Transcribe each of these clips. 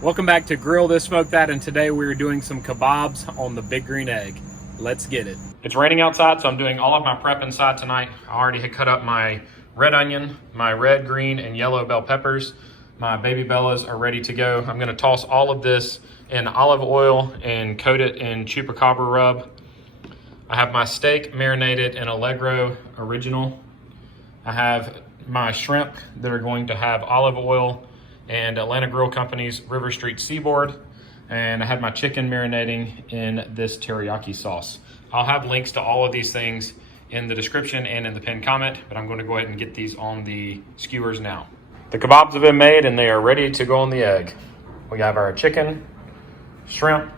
Welcome back to Grill This Smoke That, and today we're doing some kebabs on the big green egg. Let's get it. It's raining outside, so I'm doing all of my prep inside tonight. I already had cut up my red onion, my red, green, and yellow bell peppers. My baby bellas are ready to go. I'm gonna toss all of this in olive oil and coat it in chupacabra rub. I have my steak marinated in Allegro Original. I have my shrimp that are going to have olive oil and Atlanta Grill Company's River Street Seaboard. And I had my chicken marinating in this teriyaki sauce. I'll have links to all of these things in the description and in the pinned comment, but I'm going to go ahead and get these on the skewers now. The kebabs have been made and they are ready to go on the egg. We have our chicken, shrimp,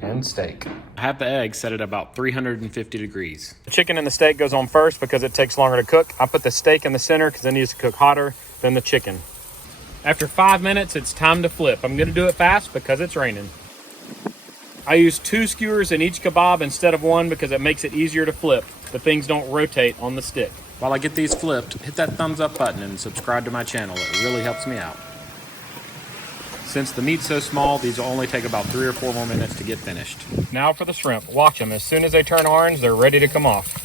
and steak. I have the egg set at about 350 degrees. The chicken and the steak goes on first because it takes longer to cook. I put the steak in the center because it needs to cook hotter than the chicken. After 5 minutes, it's time to flip. I'm gonna do it fast because it's raining. I use 2 skewers in each kebab instead of 1 because it makes it easier to flip. The things don't rotate on the stick. While I get these flipped, hit that thumbs up button and subscribe to my channel. It really helps me out. Since the meat's so small, these will only take about 3 or 4 more minutes to get finished. Now for the shrimp. Watch them. As soon as they turn orange, they're ready to come off.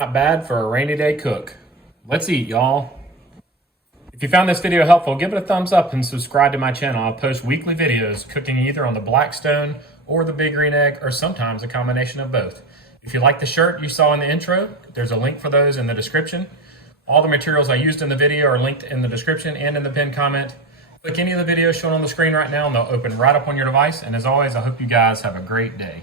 Not bad for a rainy day cook. Let's eat, y'all. If you found this video helpful, give it a thumbs up and subscribe to my channel. I'll post weekly videos cooking either on the Blackstone or the big green egg, or sometimes a combination of both. If you like the shirt you saw in the intro, there's a link for those in the description. All the materials I used in the video are linked in the description and in the pinned comment. Click any of the videos shown on the screen right now and they'll open right up on your device. And as always, I hope you guys have a great day.